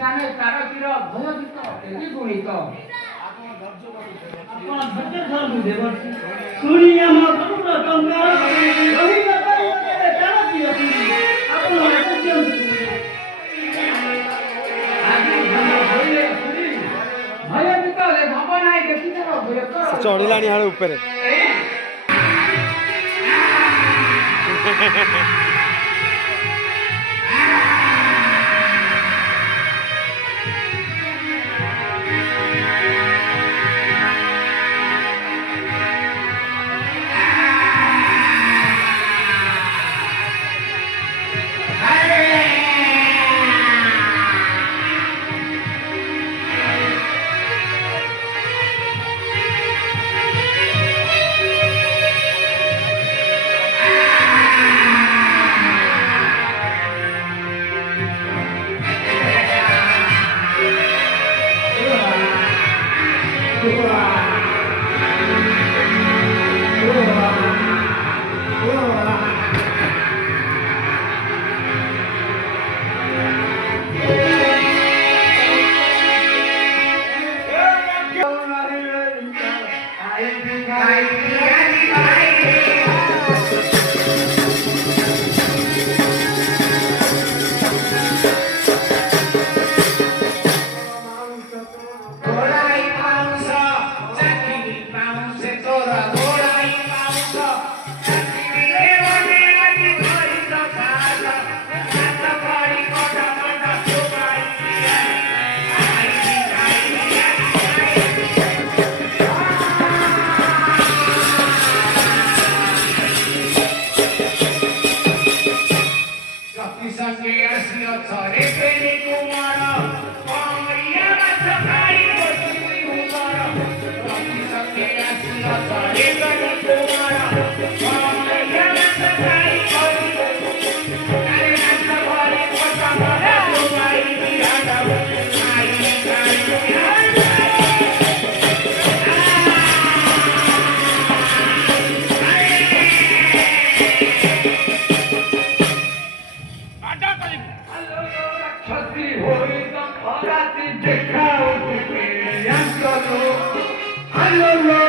ଗାନେ ତାରକୀର ଭୟଭୀତ ଗୁଣିତ ଆପଣ ଧୈର୍ଯ୍ୟ ଧରନ୍ତୁ ଦେବର୍ଷି ଶୁଣି ଆମ ଗୁରୁର ଟଙ୍କା ରହିବା ତାରକୀର ଆପଣ ଏତେ ଦିଅନ୍ତୁ ଆଜି ଭୟରେ ଶୁଣି ଭୟଭୀତ ହେଲେ ହବ ନାହିଁ ଦେଖିଦେବ ଭୟ କର ଚଢିଲାଣି ହାଳ ଉପରେ I love